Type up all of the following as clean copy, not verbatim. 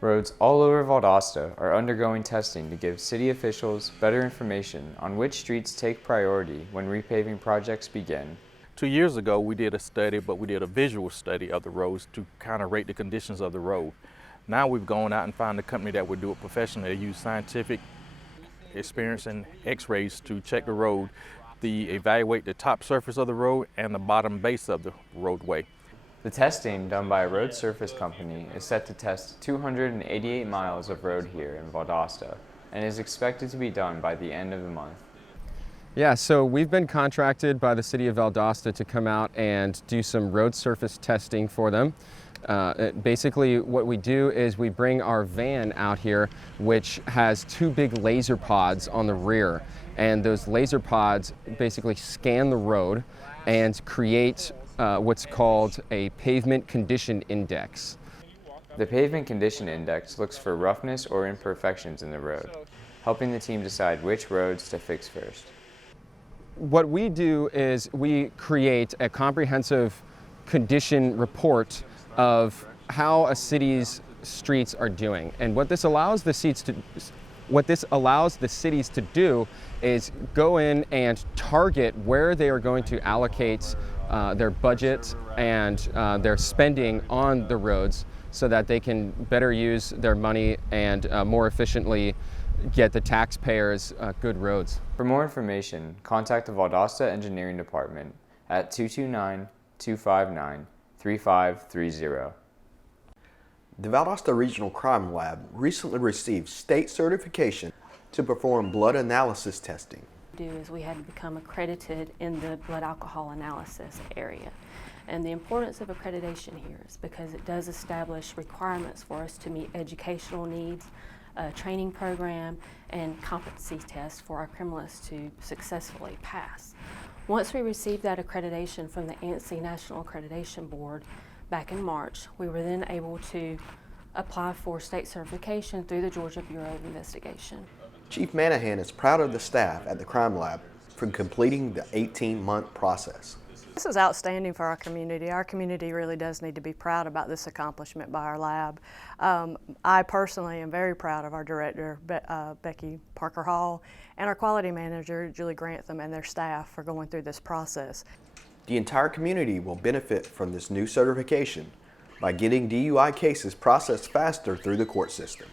Roads all over Valdosta are undergoing testing to give city officials better information on which streets take priority when repaving projects begin. 2 years ago, we did a study, but we did a visual study of the roads to kind of rate the conditions of the road. Now we've gone out and found a company that would do it professionally. They use scientific experience and x-rays to check the road, evaluate the top surface of the road and the bottom base of the roadway. The testing done by a road surface company is set to test 288 miles of road here in Valdosta and is expected to be done by the end of the month. Yeah, so we've been contracted by the city of Valdosta to come out and do some road surface testing for them. Basically what we do is we bring our van out here, which has two big laser pods on the rear, and those laser pods basically scan the road and create what's called a pavement condition index. The pavement condition index looks for roughness or imperfections in the road, helping the team decide which roads to fix first. What we do is we create a comprehensive condition report of how a city's streets are doing, and what this allows the cities to do is go in and target where they are going to allocate their budget and their spending on the roads so that they can better use their money and more efficiently get the taxpayers good roads. For more information, contact the Valdosta Engineering Department at 229-259-3530. The Valdosta Regional Crime Lab recently received state certification to perform blood analysis testing. We had to become accredited in the blood alcohol analysis area. And the importance of accreditation here is because it does establish requirements for us to meet educational needs, a training program, and competency tests for our criminalists to successfully pass. Once we received that accreditation from the ANSI National Accreditation Board back in March, we were then able to apply for state certification through the Georgia Bureau of Investigation. Chief Manahan is proud of the staff at the Crime Lab for completing the 18-month process. This is outstanding for our community. Our community really does need to be proud about this accomplishment by our lab. I personally am very proud of our director, Becky Parker Hall, and our quality manager, Julie Grantham, and their staff for going through this process. The entire community will benefit from this new certification by getting DUI cases processed faster through the court system.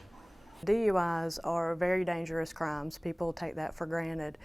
DUIs are very dangerous crimes. People take that for granted.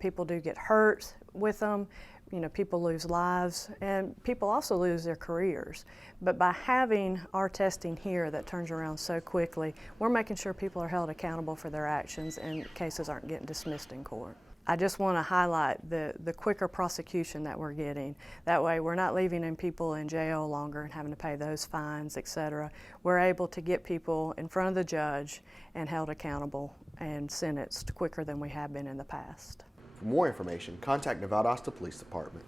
People do get hurt with them. You know, people lose lives, and people also lose their careers. But by having our testing here that turns around so quickly, we're making sure people are held accountable for their actions and cases aren't getting dismissed in court. I just want to highlight the quicker prosecution that we're getting. That way we're not leaving people in jail longer and having to pay those fines, etc. We're able to get people in front of the judge and held accountable and sentenced quicker than we have been in the past. For more information, contact the Valdosta Police Department.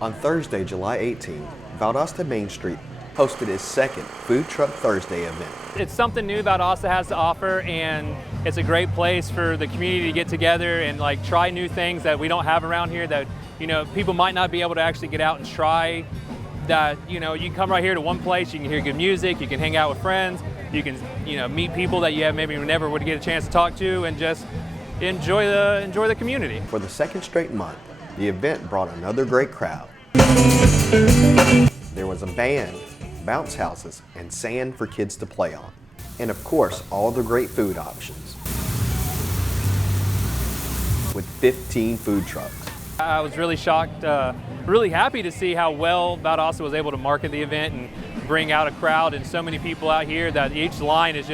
On Thursday, July 18th, Valdosta Main Street hosted its second Food Truck Thursday event. It's something new Valdosta has to offer, and it's a great place for the community to get together and try new things that we don't have around here that people might not be able to actually get out and try. That you can come right here to one place, you can hear good music, you can hang out with friends, you can meet people that you maybe never would get a chance to talk to, and just enjoy the community. For the second straight month, the event brought another great crowd. There was a band, bounce houses, and sand for kids to play on. And of course, all the great food options. With 15 food trucks. I was really shocked, really happy to see how well Valdosta was able to market the event and bring out a crowd and so many people out here that each line is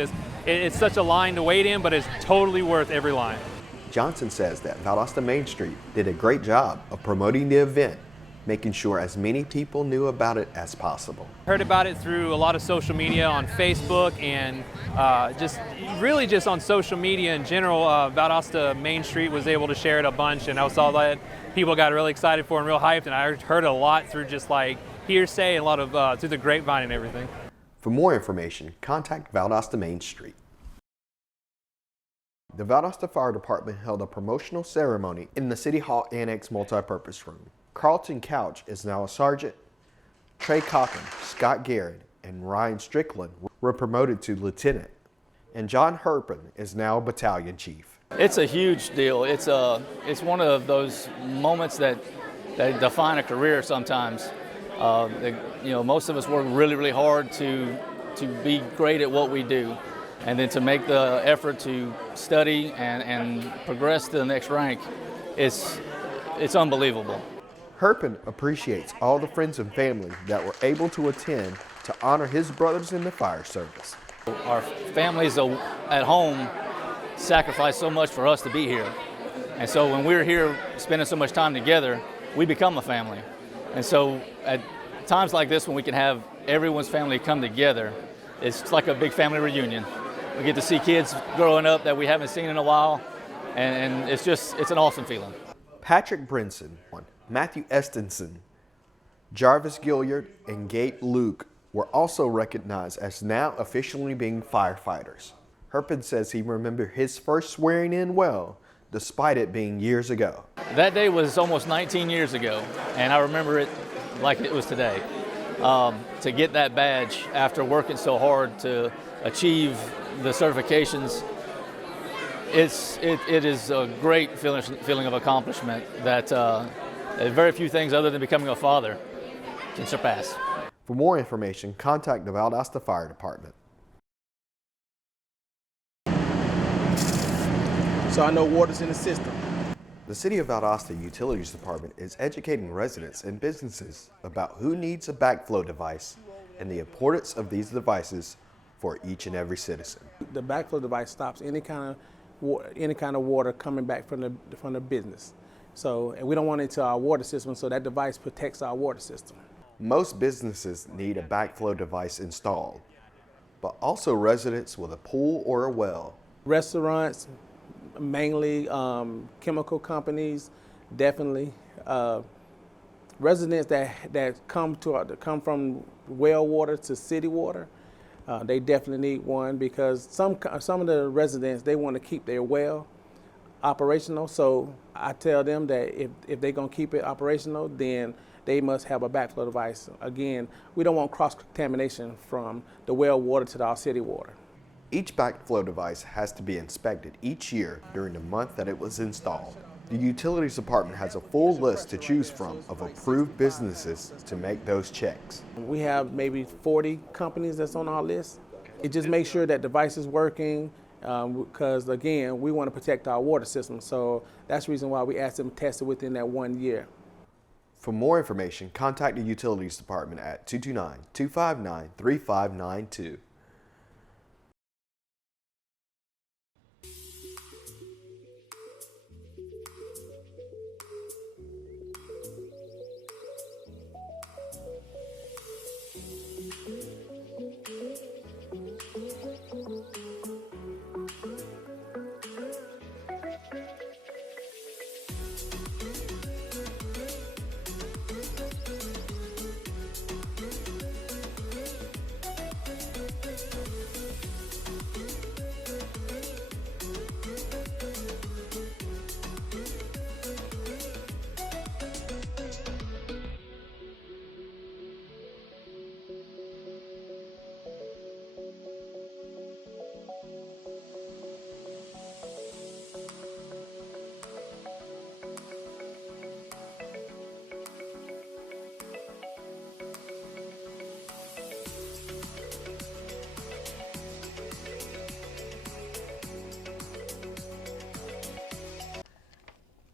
it's such a line to wait in, but it's totally worth every line. Johnson says that Valdosta Main Street did a great job of promoting the event, making sure as many people knew about it as possible. Heard about it through a lot of social media on Facebook and just on social media in general. Valdosta Main Street was able to share it a bunch, and I saw that people got really excited for and real hyped, and I heard a lot through just hearsay and a lot of through the grapevine and everything. For more information, contact Valdosta Main Street. The Valdosta Fire Department held a promotional ceremony in the City Hall Annex Multipurpose Room. Carlton Couch is now a sergeant. Trey Cochran, Scott Garrett, and Ryan Strickland were promoted to lieutenant, and John Herpin is now battalion chief. It's a huge deal. It's one of those moments that define a career sometimes. Most of us work really, really hard to be great at what we do, and then to make the effort to study and progress to the next rank, it's unbelievable. Herpin appreciates all the friends and family that were able to attend to honor his brothers in the fire service. Our families at home sacrifice so much for us to be here. And so when we're here spending so much time together, we become a family. And so at times like this, when we can have everyone's family come together, it's like a big family reunion. We get to see kids growing up that we haven't seen in a while, and it's an awesome feeling. Patrick Brinson, Matthew Estenson, Jarvis Gilliard, and Gabe Luke were also recognized as now officially being firefighters. Herpin says he remembered his first swearing in well, despite it being years ago. That day was almost 19 years ago, and I remember it like it was today. To get that badge after working so hard to achieve the certifications, it is a great feeling of accomplishment that very few things other than becoming a father can surpass. For more information, contact the Valdosta Fire Department. So I know water's in the system. The City of Valdosta Utilities Department is educating residents and businesses about who needs a backflow device and the importance of these devices for each and every citizen. The backflow device stops any kind of water coming back from the business. So, and we don't want it to our water system, so that device protects our water system. Most businesses need a backflow device installed, but also residents with a pool or a well. Restaurants, mainly chemical companies, definitely. Residents that come from well water to city water, they definitely need one, because some of the residents, they want to keep their well operational. So I tell them that if they're going to keep it operational, then they must have a backflow device. Again, we don't want cross-contamination from the well water to our city water. Each backflow device has to be inspected each year during the month that it was installed. The Utilities Department has a full list to choose from of approved businesses to make those checks. We have maybe 40 companies that's on our list. It just makes sure that device is working, because again, we want to protect our water system. So that's the reason why we ask them to test it within that 1 year. For more information, contact the Utilities Department at 229-259-3592.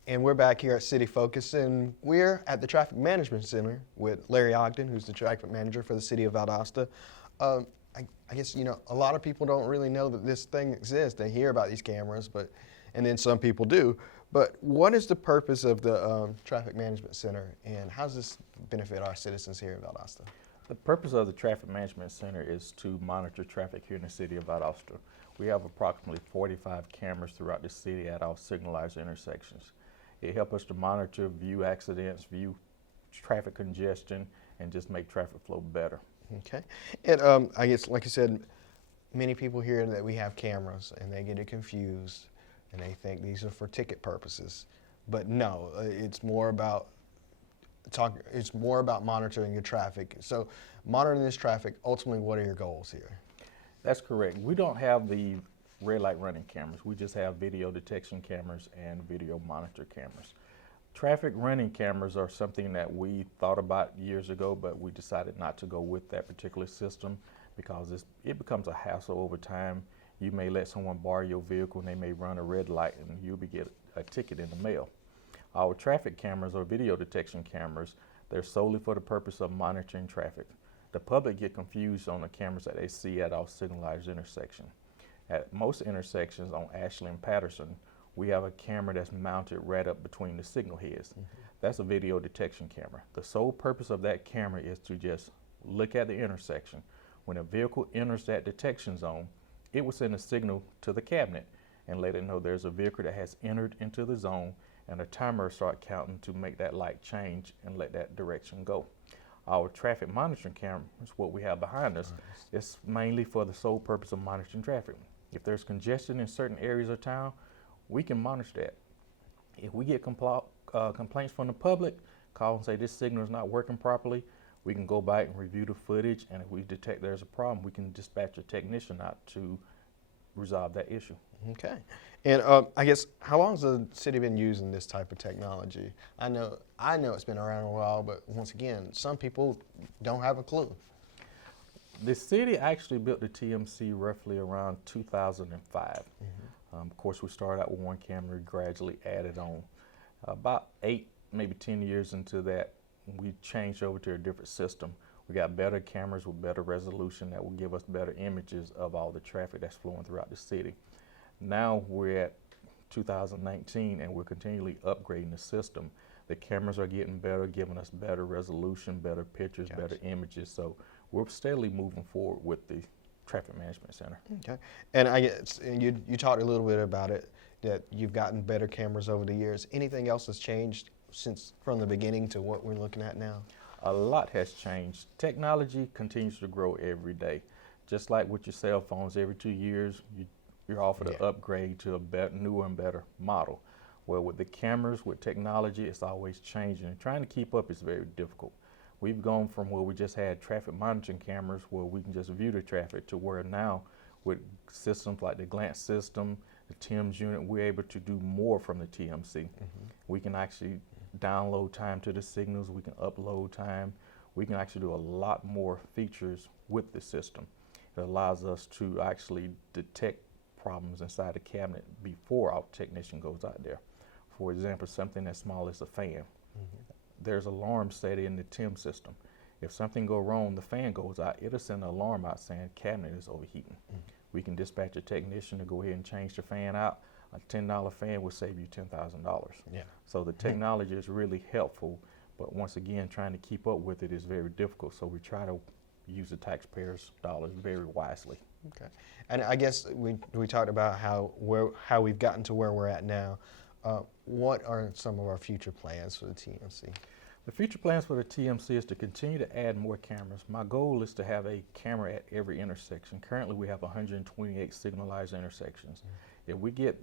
And we're back here at City Focus, and we're at the Traffic Management Center with Larry Ogden, who's the traffic manager for the City of Valdosta. I guess, a lot of people don't really know that this thing exists. They hear about these cameras, and then some people do. But what is the purpose of the Traffic Management Center, and how does this benefit our citizens here in Valdosta? The purpose of the Traffic Management Center is to monitor traffic here in the City of Valdosta. We have approximately 45 cameras throughout the city at our signalized intersections. It helps us to monitor, view accidents, view traffic congestion, and just make traffic flow better. Okay. And I guess, like you said, many people hear that we have cameras and they get it confused and they think these are for ticket purposes. But no, it's more about it's more about monitoring your traffic. So monitoring this traffic, ultimately, what are your goals here? That's correct. We don't have the red light running cameras. We just have video detection cameras and video monitor cameras. Traffic running cameras are something that we thought about years ago, but we decided not to go with that particular system because it becomes a hassle over time. You may let someone borrow your vehicle and they may run a red light and you'll get a ticket in the mail. Our traffic cameras or video detection cameras, they're solely for the purpose of monitoring traffic. The public get confused on the cameras that they see at our signalized intersection. At most intersections on Ashley and Patterson, we have a camera that's mounted right up between the signal heads. That's a video detection camera. The sole purpose of that camera is to just look at the intersection. When a vehicle enters that detection zone, it will send a signal to the cabinet and let it know there's a vehicle that has entered into the zone, and a timer will start counting to make that light change and let that direction go. Our traffic monitoring camera is what we have behind us. It's mainly for the sole purpose of monitoring traffic. If there's congestion in certain areas of town, we can monitor that. If we get complaints from the public, call and say this signal is not working properly, we can go back and review the footage, and if we detect there's a problem, we can dispatch a technician out to resolve that issue. Okay. And I guess, how long has the city been using this type of technology? I know it's been around a while, but once again, some people don't have a clue. The city actually built the TMC roughly around 2005. Of course, we started out with one camera, gradually added on. About 8, maybe 10 years into that, we changed over to a different system. We got better cameras with better resolution that will give us better images of all the traffic that's flowing throughout the city. Now we're at 2019 and we're continually upgrading the system. The cameras are getting better, giving us better resolution, better pictures, better images. So we're steadily moving forward with the Traffic Management Center. Okay. And I guess you talked a little bit about it, that you've gotten better cameras over the years. Anything else has changed since from the beginning to what we're looking at now? A lot has changed. Technology continues to grow every day. Just like with your cell phones, every 2 years you're offered an upgrade to a newer and better model. Well, with the cameras, with technology, it's always changing, and trying to keep up is very difficult. We've gone from where we just had traffic monitoring cameras where we can just view the traffic to where now with systems like the glance system, the TIMS unit, we're able to do more from the TMC. We can actually download time to the signals, we can upload time, we can actually do a lot more features with the system. It allows us to actually detect problems inside the cabinet before our technician goes out there. For example, something as small as a fan. There's alarms set in the TIM system. If something goes wrong, the fan goes out, it'll send an alarm out saying cabinet is overheating. We can dispatch a technician to go ahead and change the fan out. A $10 fan will save you $10,000. So the technology is really helpful, but once again, trying to keep up with it is very difficult. So we try to use the taxpayers' dollars very wisely. Okay. And I guess we talked about how we've gotten to where we're at now. What are some of our future plans for the TMC? The future plans for the TMC is to continue to add more cameras. My goal is to have a camera at every intersection. Currently we have 128 signalized intersections. If we get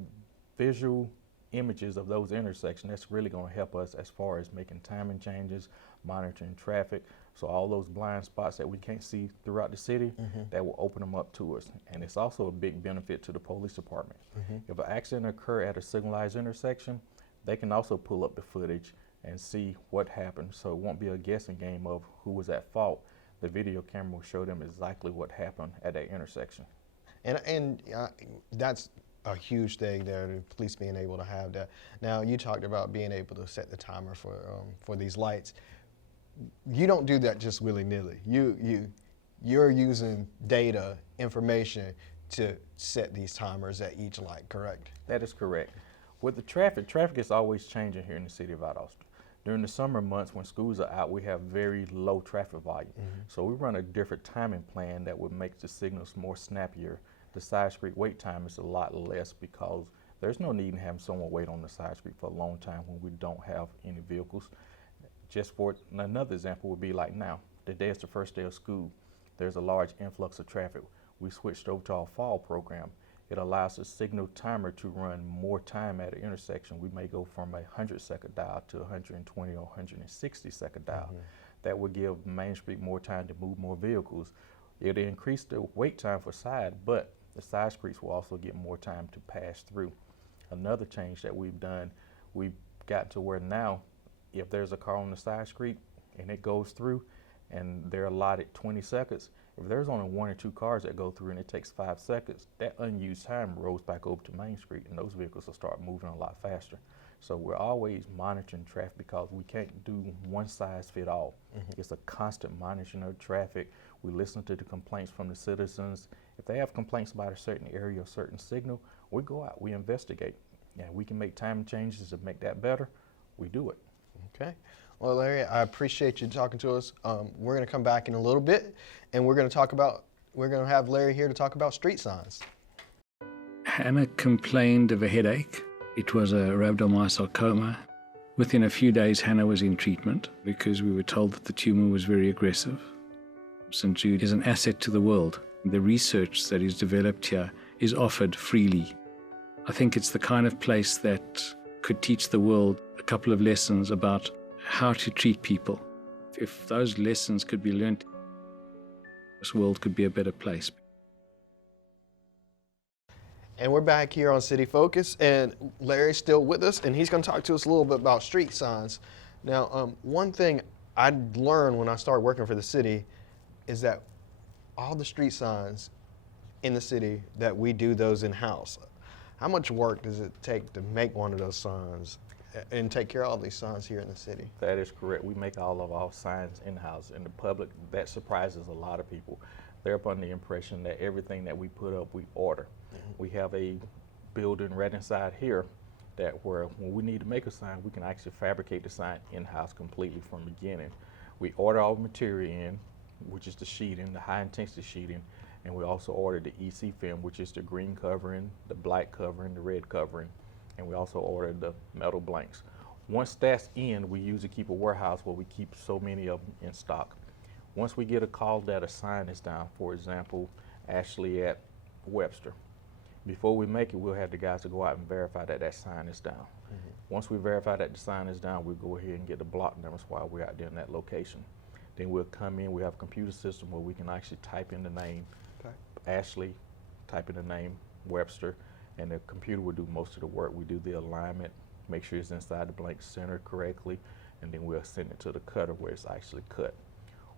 visual images of those intersections, that's really going to help us as far as making timing changes, monitoring traffic. So all those blind spots that we can't see throughout the city, that will open them up to us. And it's also a big benefit to the police department. If an accident occurs at a signalized intersection, they can also pull up the footage and see what happened. So it won't be a guessing game of who was at fault. The video camera will show them exactly what happened at that intersection. And that's a huge thing there, the police being able to have that. Now, you talked about being able to set the timer for these lights. You don't do that just willy-nilly. You're using data, information to set these timers at each light, correct? That is correct. With the traffic is always changing here in the city of Valdosta. During the summer months when schools are out, we have very low traffic volume. So we run a different timing plan that would make the signals more snappier. The side street wait time is a lot less because there's no need in having someone wait on the side street for a long time when we don't have any vehicles. Just for another example would be like now. Today is the first day of school. There's a large influx of traffic. We switched over to our fall program. it allows the signal timer to run more time at an intersection. We may go from a 100-second dial to 120 or 160-second dial. That would give Main Street more time to move more vehicles. It'll increase the wait time for side, but the side streets will also get more time to pass through. Another change that we've done, we've got to where now, if there's a car on the side street and it goes through and they're allotted 20 seconds, if there's only 1 or 2 cars that go through and it takes 5 seconds, that unused time rolls back over to Main Street and those vehicles will start moving a lot faster. So we're always monitoring traffic because we can't do one size fit all. It's a constant monitoring of traffic. We listen to the complaints from the citizens. If they have complaints about a certain area or certain signal, we go out, we investigate. And we can make time changes to make that better, we do it. Okay. Well, Larry, I appreciate you talking to us. We're going to come back in a little bit, and we're going to have Larry here to talk about street signs. Hannah complained of a headache. It was a rhabdomyosarcoma. Within a few days, Hannah was in treatment because we were told that the tumor was very aggressive. St. Jude is an asset to the world. The research that is developed here is offered freely. I think it's the kind of place that could teach the world a couple of lessons about how to treat people. If those lessons could be learned, this world could be a better place. And we're back here on City Focus, and Larry's still with us, and he's going to talk to us a little bit about street signs. Now, one thing I learned when I started working for the city is that all the street signs in the city, that we do those in-house. How much work does it take to make one of those signs and take care of all these signs here in the city? That is correct. We make all of our signs in-house. In the public, that surprises a lot of people. They're upon the impression that everything that we put up, we order. We have a building right inside here that where when we need to make a sign, we can actually fabricate the sign in-house completely from the beginning. We order all the material in, which is the sheeting, the high intensity sheeting, and we also order the EC film, which is the green covering, the black covering, the red covering, and we also order the metal blanks. Once that's in, we usually keep a warehouse where we keep so many of them in stock. Once we get a call that a sign is down, for example, Ashley at Webster, before we make it, we'll have the guys to go out and verify that that sign is down. Once we verify that the sign is down, we'll go ahead and get the block numbers while we're out there in that location. Then we'll come in, we have a computer system where we can actually type in the name, Ashley, type in the name, Webster, and the computer will do most of the work. We do the alignment, make sure it's inside the blank center correctly, and then we'll send it to the cutter where it's actually cut.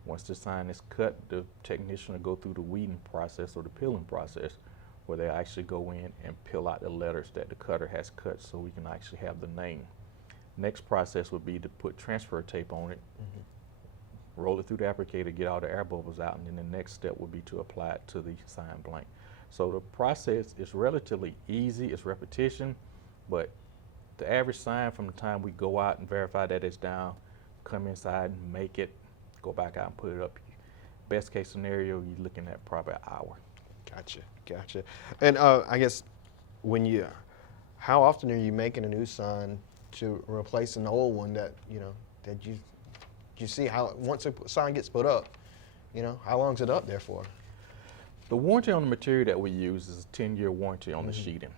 Once the sign is cut, the technician will go through the weeding process or the peeling process, where they actually go in and peel out the letters that the cutter has cut so we can actually have the name. Next process would be to put transfer tape on it, roll it through the applicator, get all the air bubbles out, and then the next step would be to apply it to the sign blank. So the process is relatively easy, it's repetition, but the average sign from the time we go out and verify that it's down, come inside and make it, go back out and put it up. Best case scenario, you're looking at probably an hour. Gotcha. And I guess how often are you making a new sign to replace an old one that you see how once a sign gets put up, how long is it up there for? The warranty on the material that we use is a 10-year warranty on the sheeting.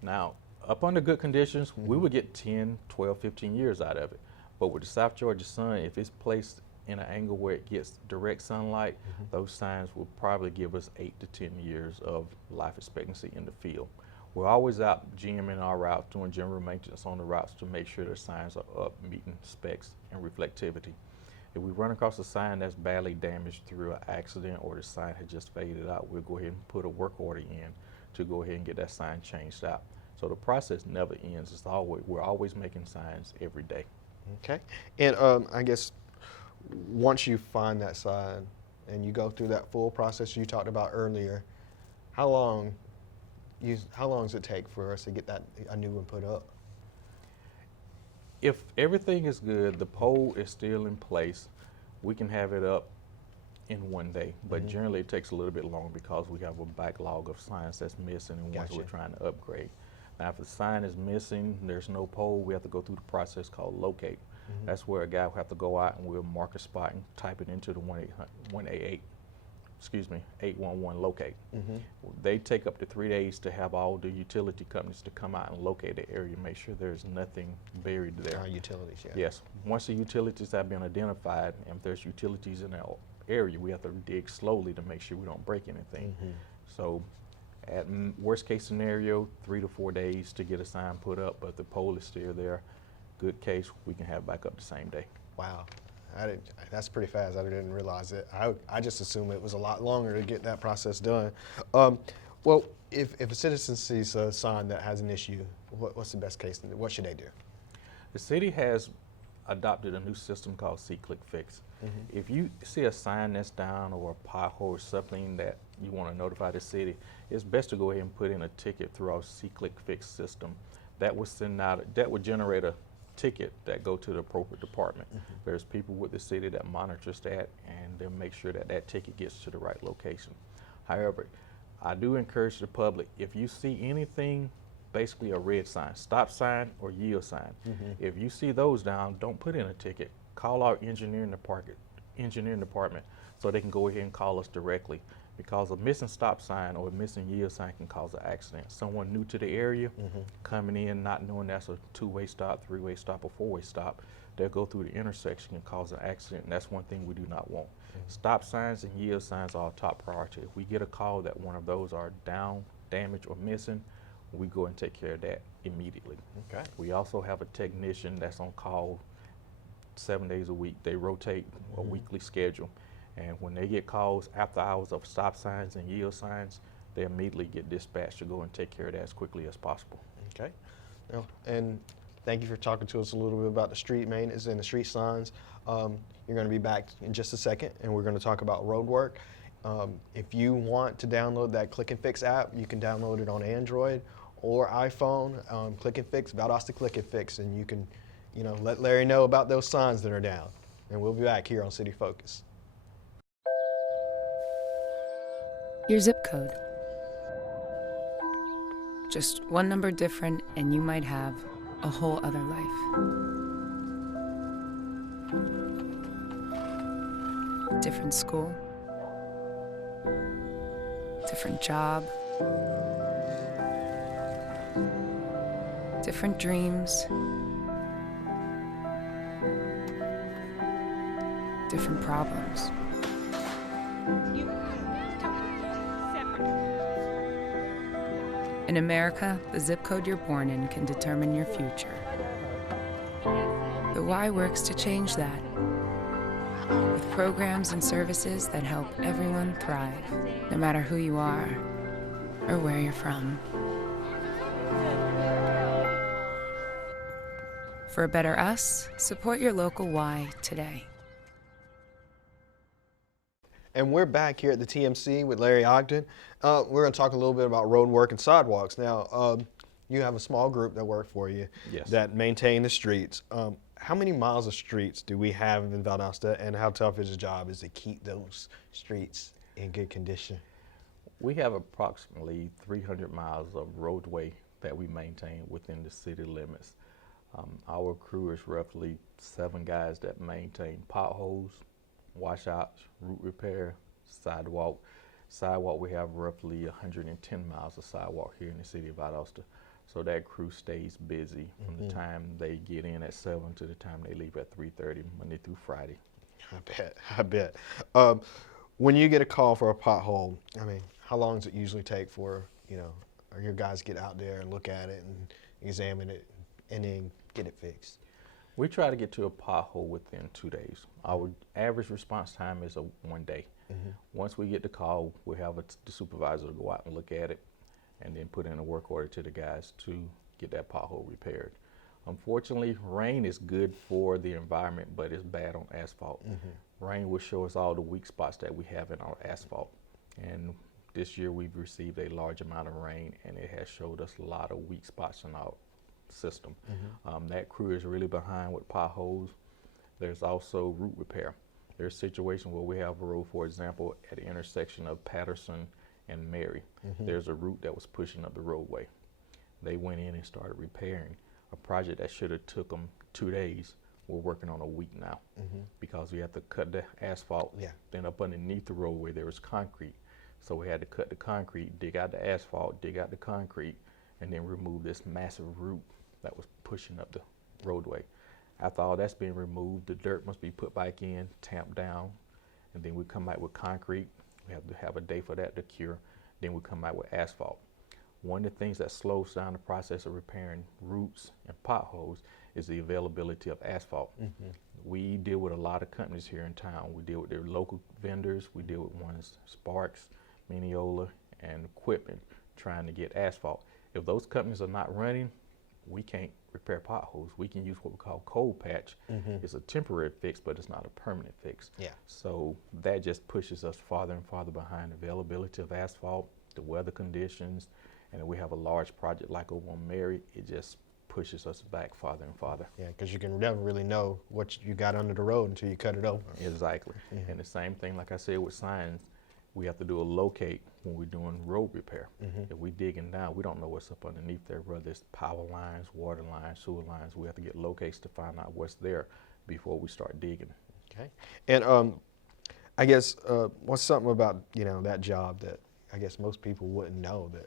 Now, up under good conditions, we would get 10, 12, 15 years out of it. But with the South Georgia sun, if it's placed in an angle where it gets direct sunlight, those signs will probably give us 8 to 10 years of life expectancy in the field. We're always out GMing our routes, doing general maintenance on the routes to make sure the signs are up, meeting specs and reflectivity. If we run across a sign that's badly damaged through an accident or the sign has just faded out, we'll go ahead and put a work order in to go ahead and get that sign changed out. So the process never ends. We're always making signs every day. Okay. And I guess once you find that sign and you go through that full process you talked about earlier, how long does it take for us to get a new one put up? If everything is good, the pole is still in place, we can have it up in one day. But generally it takes a little bit longer because we have a backlog of signs that's missing and ones we're trying to upgrade. Now if the sign is missing, there's no pole, we have to go through the process called locate. That's where a guy will have to go out and we'll mark a spot and type it into the 188 811 locate. They take up to 3 days to have all the utility companies to come out and locate the area, make sure there's nothing buried there. Utilities, yeah. Yes. Once the utilities have been identified, and if there's utilities in our area, we have to dig slowly to make sure we don't break anything. So at worst case scenario, 3 to 4 days to get a sign put up, but the pole is still there. Good case, we can have back up the same day. Wow. That's pretty fast. I didn't realize it. I just assumed it was a lot longer to get that process done. Well, if a citizen sees a sign that has an issue, what's the best case? What should they do? The city has adopted a new system called See Click Fix. If you see a sign that's down or a pothole or something that you want to notify the city, it's best to go ahead and put in a ticket through our See Click Fix system. That would generate a ticket that go to the appropriate department. There's people with the city that monitors that, and they'll make sure that that ticket gets to the right location. However, I do encourage the public, if you see anything, basically a red sign, stop sign or yield sign, if you see those down, don't put in a ticket. Call our engineering department so they can go ahead and call us directly, because a missing stop sign or a missing yield sign can cause an accident. Someone new to the area coming in not knowing that's a 2-way stop, 3-way stop, or 4-way stop, they'll go through the intersection and cause an accident, and that's one thing we do not want. Stop signs and yield signs are our top priority. If we get a call that one of those are down, damaged, or missing, we go and take care of that immediately. Okay. We also have a technician that's on call 7 days a week. They rotate a weekly schedule. And when they get calls after hours of stop signs and yield signs, they immediately get dispatched to go and take care of that as quickly as possible. Okay. Well, and thank you for talking to us a little bit about the street maintenance and the street signs. You're going to be back in just a second, and we're going to talk about road work. If you want to download that Click and Fix app, you can download it on Android or iPhone. Click and Fix, Valdosta Click and Fix, and you can, let Larry know about those signs that are down. And we'll be back here on City Focus. Your zip code. Just one number different, and you might have a whole other life. Different school, different job, different dreams, different problems. In America, the zip code you're born in can determine your future. The Y works to change that, with programs and services that help everyone thrive, no matter who you are or where you're from. For a better us, support your local Y today. And we're back here at the TMC with Larry Ogden. We're going to talk a little bit about road work and sidewalks. Now, you have a small group that work for you that maintain the streets. How many miles of streets do we have in Valdosta, and how tough is the job is to keep those streets in good condition? We have approximately 300 miles of roadway that we maintain within the city limits. Our crew is roughly 7 guys that maintain potholes, washouts, route repair, sidewalk. Sidewalk, we have roughly 110 miles of sidewalk here in the city of Valdosta. So that crew stays busy from the time they get in at 7 to the time they leave at 3:30 Monday through Friday. I bet. When you get a call for a pothole, how long does it usually take for, your guys get out there and look at it and examine it and then get it fixed? We try to get to a pothole within 2 days. Our average response time is 1 day. Once we get the call, we have the supervisor to go out and look at it and then put in a work order to the guys to get that pothole repaired. Unfortunately, rain is good for the environment, but it's bad on asphalt. Rain will show us all the weak spots that we have in our asphalt. And this year we've received a large amount of rain, and it has showed us a lot of weak spots in our system. That crew is really behind with potholes. There's also route repair. There's situations where we have a road, for example, at the intersection of Patterson and Mary. There's a route that was pushing up the roadway. They went in and started repairing. A project that should have took them 2 days we're working on a week now because we have to cut the asphalt. Then up underneath the roadway there was concrete. So we had to cut the concrete, dig out the asphalt, dig out the concrete, and then remove this massive root that was pushing up the roadway. After all that's being removed, the dirt must be put back in, tamped down, and then we come back with concrete. We have to have a day for that to cure. Then we come back with asphalt. One of the things that slows down the process of repairing roots and potholes is the availability of asphalt. We deal with a lot of companies here in town. We deal with their local vendors. We deal with ones Sparks, Mineola, and Equipment trying to get asphalt. If those companies are not running, we can't repair potholes. We can use what we call cold patch. It's a temporary fix, but it's not a permanent fix. So that just pushes us farther and farther behind availability of asphalt, the weather conditions, and if we have a large project like over on Mary, it just pushes us back farther and farther. Yeah, because you can never really know what you got under the road until you cut it over. Exactly. And the same thing, like I said, with signs, we have to do a locate when we're doing road repair. If we're digging down, we don't know what's up underneath there, whether it's power lines, water lines, sewer lines. We have to get locates to find out what's there before we start digging. Okay. And I guess what's something about, you know, that job that I guess most people wouldn't know that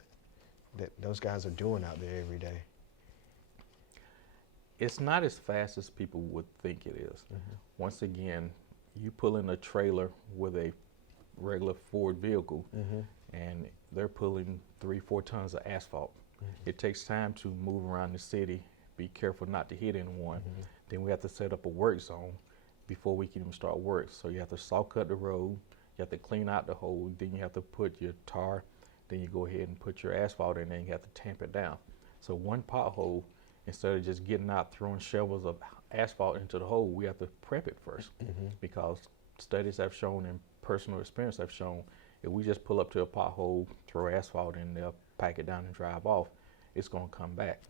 those guys are doing out there every day? It's not as fast as people would think it is. Once again, you pull in a trailer with a regular Ford vehicle and they're pulling 3-4 tons of asphalt. It takes time to move around the city, be careful not to hit anyone. Then we have to set up a work zone before we can even start work. So you have to saw cut the road, you have to clean out the hole, then you have to put your tar, then you go ahead and put your asphalt in there and you have to tamp it down. So one pothole, instead of just getting out, throwing shovels of asphalt into the hole, we have to prep it first because studies have shown and personal experience have shown if we just pull up to a pothole, throw asphalt in there, pack it down and drive off, it's gonna come back.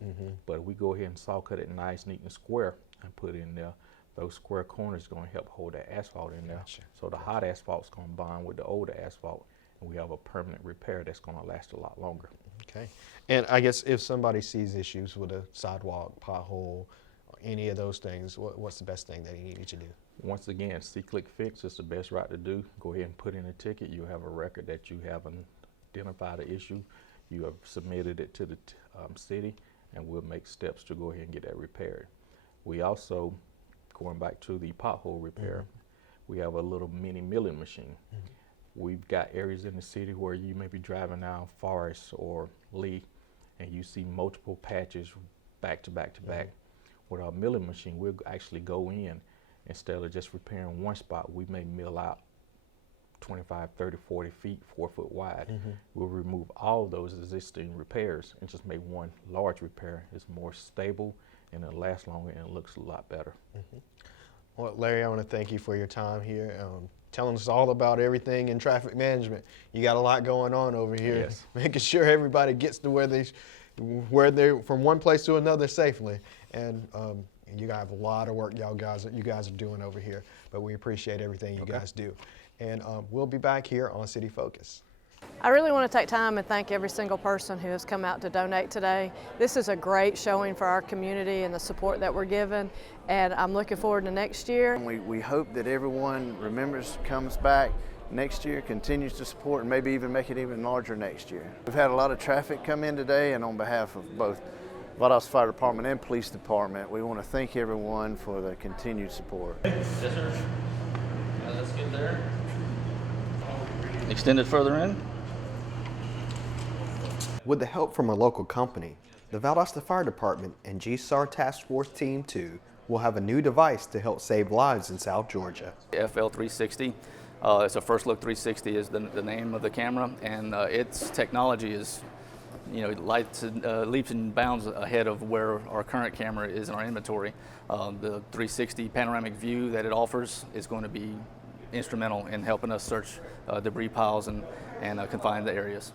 But if we go ahead and saw cut it nice, neat and square and put it in there, those square corners are gonna help hold that asphalt in there. So the hot asphalt's gonna bond with the older asphalt and we have a permanent repair that's gonna last a lot longer. Okay. And I guess if somebody sees issues with a sidewalk, pothole, or any of those things, what's the best thing that you need to do? Once again, see-click fix is the best route to do. Go ahead and put in a ticket. You have a record that you have identified an issue. You have submitted it to the city, and we'll make steps to go ahead and get that repaired. We also, going back to the pothole repair, we have a little mini milling machine. We've got areas in the city where you may be driving down Forest or Lee, and you see multiple patches back to back to back. With our milling machine, we'll actually go in. Instead of just repairing one spot, we may mill out 25, 30, 40 feet, 4 foot wide. We'll remove all of those existing repairs and just make one large repair. It's more stable and it'll last longer and it looks a lot better. Well, Larry, I want to thank you for your time here, telling us all about everything in traffic management. You got a lot going on over here, making sure everybody gets to where they're from one place to another safely. And you guys have a lot of work you guys are doing over here, but we appreciate everything you guys do. And we'll be back here on City Focus. I really want to take time and thank every single person who has come out to donate today. This is a great showing for our community and the support that we're given, and I'm looking forward to next year. We hope that everyone remembers, comes back next year, continues to support, and maybe even make it even larger next year. We've had a lot of traffic come in today, and on behalf of both Valdosta Fire Department and Police Department, we want to thank everyone for the continued support. Yes, sir. Let's get there. Extend it further in. With the help from a local company, the Valdosta Fire Department and GSAR Task Force Team 2 will have a new device to help save lives in South Georgia. FL360. It's a First Look 360 is the name of the camera, and its technology is, leaps and bounds ahead of where our current camera is in our inventory. The 360 panoramic view that it offers is going to be instrumental in helping us search debris piles and confine the areas.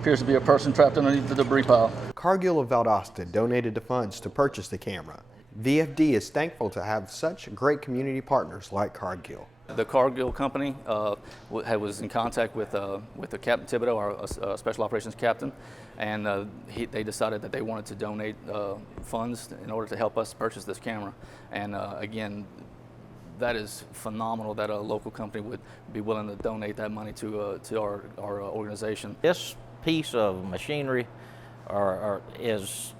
Appears to be a person trapped underneath the debris pile. Cargill of Valdosta donated the funds to purchase the camera. VFD is thankful to have such great community partners like Cargill. The Cargill company was in contact with Captain Thibodeau, our special operations captain, and they decided that they wanted to donate funds in order to help us purchase this camera. And again, that is phenomenal that a local company would be willing to donate that money to our organization. This piece of machinery is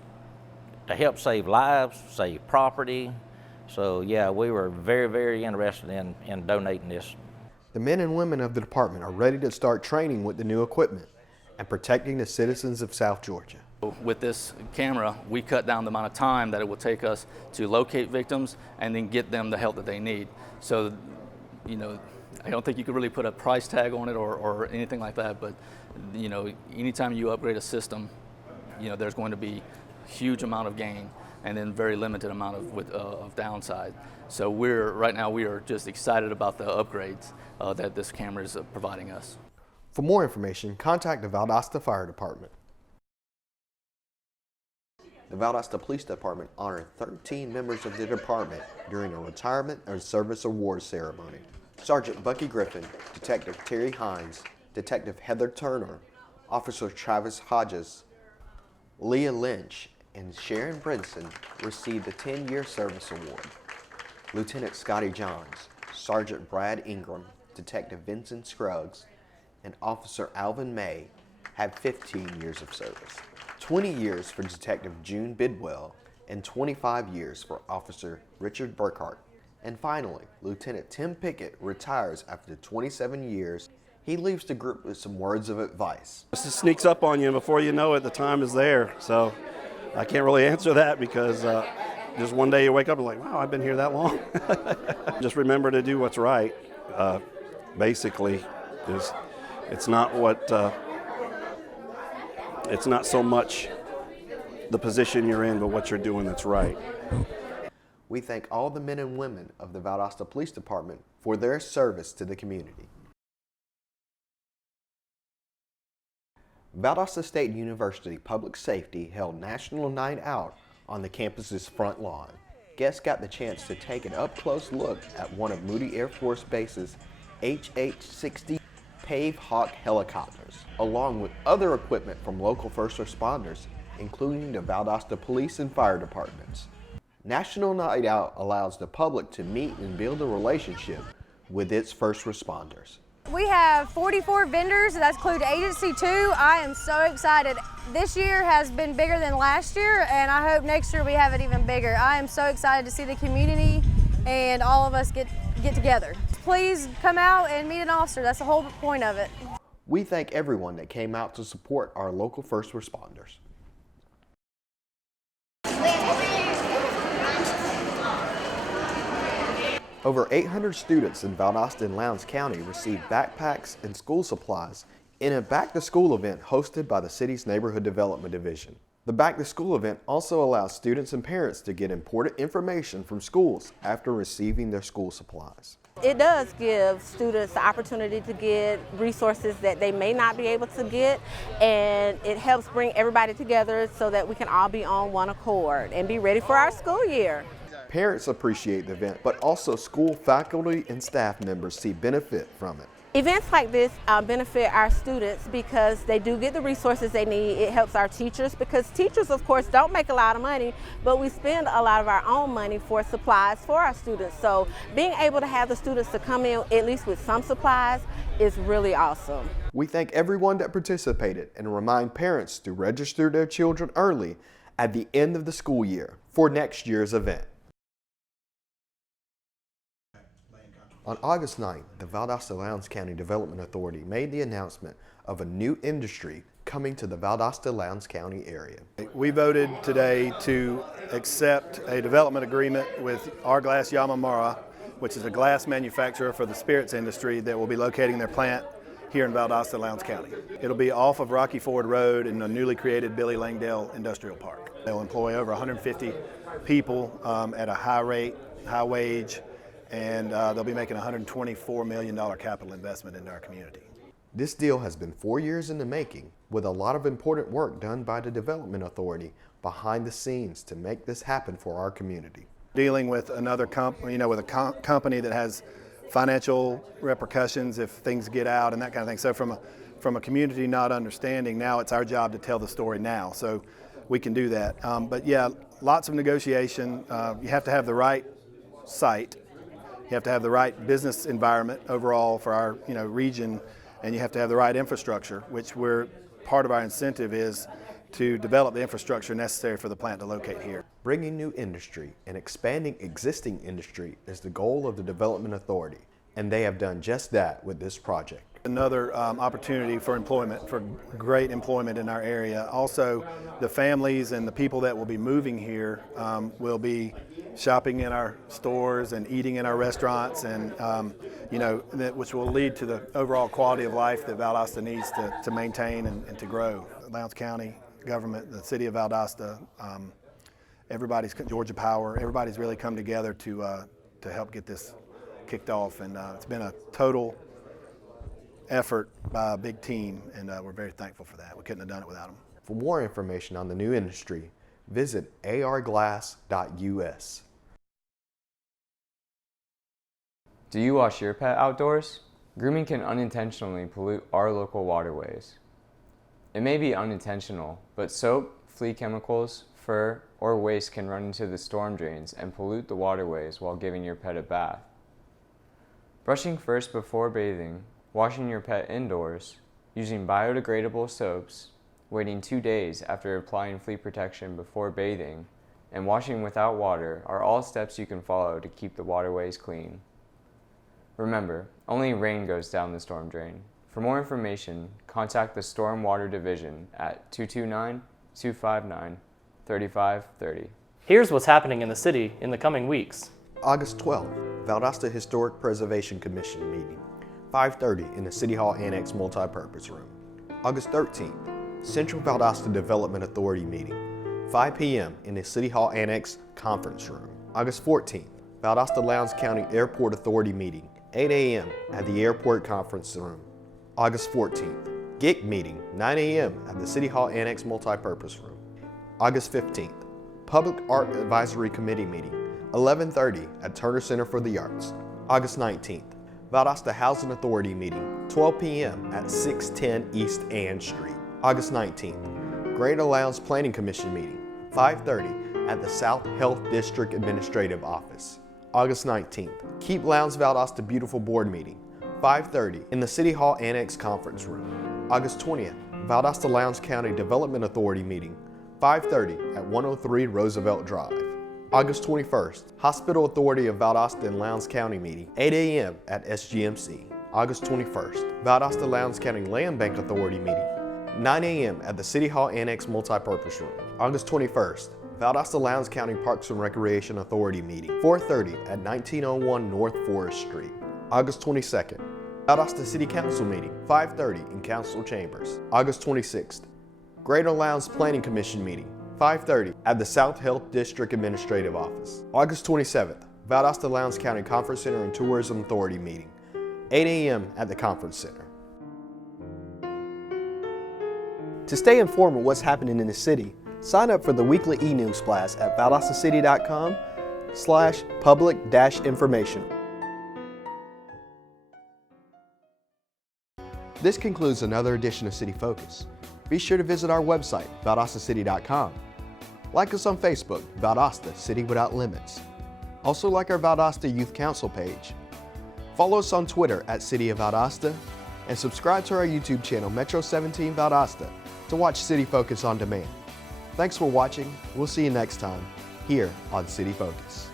to help save lives, save property. So yeah, we were very, very interested in donating this. The men and women of the department are ready to start training with the new equipment and protecting the citizens of South Georgia. With this camera, we cut down the amount of time that it will take us to locate victims and then get them the help that they need. So, you know, I don't think you could really put a price tag on it or anything like that, but, you know, anytime you upgrade a system, you know, there's going to be a huge amount of gain and then very limited amount of downside. So right now we are just excited about the upgrades that this camera is providing us. For more information, contact the Valdosta Fire Department. The Valdosta Police Department honored 13 members of the department during a retirement and service awards ceremony. Sergeant Bucky Griffin, Detective Terry Hines, Detective Heather Turner, Officer Travis Hodges, Leah Lynch, and Sharon Brinson received the 10-year service award. Lieutenant Scotty Johns, Sergeant Brad Ingram, Detective Vincent Scruggs, and Officer Alvin May had 15 years of service. 20 years for Detective June Bidwell, and 25 years for Officer Richard Burkhart. And finally, Lieutenant Tim Pickett retires after 27 years. He leaves the group with some words of advice. It just sneaks up on you, and before you know it, the time is there. So I can't really answer that because just one day you wake up and like, wow, I've been here that long. Just remember to do what's right. Basically, it's not it's not so much the position you're in, but what you're doing that's right. We thank all the men and women of the Valdosta Police Department for their service to the community. Valdosta State University Public Safety held National Night Out on the campus's front lawn. Guests got the chance to take an up-close look at one of Moody Air Force Base's HH-60 Pave Hawk helicopters, along with other equipment from local first responders, including the Valdosta Police and Fire Departments. National Night Out allows the public to meet and build a relationship with its first responders. We have 44 vendors, that includes Agency 2. I am so excited. This year has been bigger than last year, and I hope next year we have it even bigger. I am so excited to see the community and all of us get together. Please come out and meet an officer. That's the whole point of it. We thank everyone that came out to support our local first responders. Over 800 students in Valdosta and Lowndes County received backpacks and school supplies in a back-to-school event hosted by the city's Neighborhood Development Division. The back-to-school event also allows students and parents to get important information from schools after receiving their school supplies. It does give students the opportunity to get resources that they may not be able to get, and it helps bring everybody together so that we can all be on one accord and be ready for our school year. Parents appreciate the event, but also school faculty and staff members see benefit from it. Events like this benefit our students because they do get the resources they need. It helps our teachers because teachers, of course, don't make a lot of money, but we spend a lot of our own money for supplies for our students. So being able to have the students to come in at least with some supplies is really awesome. We thank everyone that participated and remind parents to register their children early at the end of the school year for next year's event. On August 9th, the Valdosta-Lowndes County Development Authority made the announcement of a new industry coming to the Valdosta-Lowndes County area. We voted today to accept a development agreement with Arglass Yamamura, which is a glass manufacturer for the spirits industry that will be locating their plant here in Valdosta-Lowndes County. It'll be off of Rocky Ford Road in the newly created Billy Langdale Industrial Park. They'll employ over 150 people at a high rate, high wage, and they'll be making a $124 million capital investment into our community. This deal has been 4 years in the making, with a lot of important work done by the Development Authority behind the scenes to make this happen for our community. Dealing with another company that has financial repercussions if things get out and that kind of thing. So from a community not understanding, now it's our job to tell the story now. So we can do that. But yeah, lots of negotiation. You have to have the right site. You have to have the right business environment overall for our region, and you have to have the right infrastructure, which part of our incentive is to develop the infrastructure necessary for the plant to locate here. Bringing new industry and expanding existing industry is the goal of the Development Authority, and they have done just that with this project. Another opportunity for employment, for great employment in our area. Also, the families and the people that will be moving here will be shopping in our stores and eating in our restaurants, and which will lead to the overall quality of life that Valdosta needs to maintain and to grow. Lowndes County government, the city of Valdosta, Georgia Power, everybody's really come together to help get this kicked off, and it's been a total effort by a big team, and we're very thankful for that. We couldn't have done it without them. For more information on the new industry, visit arglass.us. Do you wash your pet outdoors? Grooming can unintentionally pollute our local waterways. It may be unintentional, but soap, flea chemicals, fur, or waste can run into the storm drains and pollute the waterways while giving your pet a bath. Brushing first before bathing, washing your pet indoors, using biodegradable soaps, waiting 2 days after applying flea protection before bathing, and washing without water are all steps you can follow to keep the waterways clean. Remember, only rain goes down the storm drain. For more information, contact the Stormwater Division at 229-259-3530. Here's what's happening in the city in the coming weeks. August 12th, Valdosta Historic Preservation Commission meeting, 5:30 in the City Hall Annex Multipurpose Room. August 13th, Central Valdosta Development Authority meeting, 5 p.m. in the City Hall Annex Conference Room. August 14th, Valdosta Lowndes County Airport Authority meeting, 8 a.m. at the Airport Conference Room. August 14th, GIC meeting, 9 a.m. at the City Hall Annex Multipurpose Room. August 15th, Public Art Advisory Committee meeting, 11:30 at Turner Center for the Arts. August 19th, Valdosta Housing Authority meeting, 12 p.m. at 610 East Ann Street. August 19th, Greater Lowndes Planning Commission meeting, 5:30 at the South Health District Administrative Office. August 19th, Keep Lowndes Valdosta Beautiful Board meeting, 5:30 in the City Hall Annex Conference Room. August 20th, Valdosta Lowndes County Development Authority meeting, 5:30 at 103 Roosevelt Drive. August 21st, Hospital Authority of Valdosta and Lowndes County meeting, 8 a.m. at SGMC. August 21st, Valdosta Lowndes County Land Bank Authority meeting, 9 a.m. at the City Hall Annex Multipurpose Room. August 21st, Valdosta Lowndes County Parks and Recreation Authority meeting, 4:30 at 1901 North Forest Street. August 22nd, Valdosta City Council meeting, 5:30 in Council Chambers. August 26th, Greater Lowndes Planning Commission meeting, 5:30 at the South Health District Administrative Office. August 27th, Valdosta Lowndes County Conference Center and Tourism Authority meeting, 8 a.m. at the Conference Center. To stay informed of what's happening in the city, sign up for the weekly e-news blast at valdostacity.com/public-information. This concludes another edition of City Focus. Be sure to visit our website, valdostacity.com. Like us on Facebook, Valdosta City Without Limits. Also like our Valdosta Youth Council page. Follow us on Twitter at City of Valdosta, and subscribe to our YouTube channel, Metro 17 Valdosta, to watch City Focus on demand. Thanks for watching. We'll see you next time here on City Focus.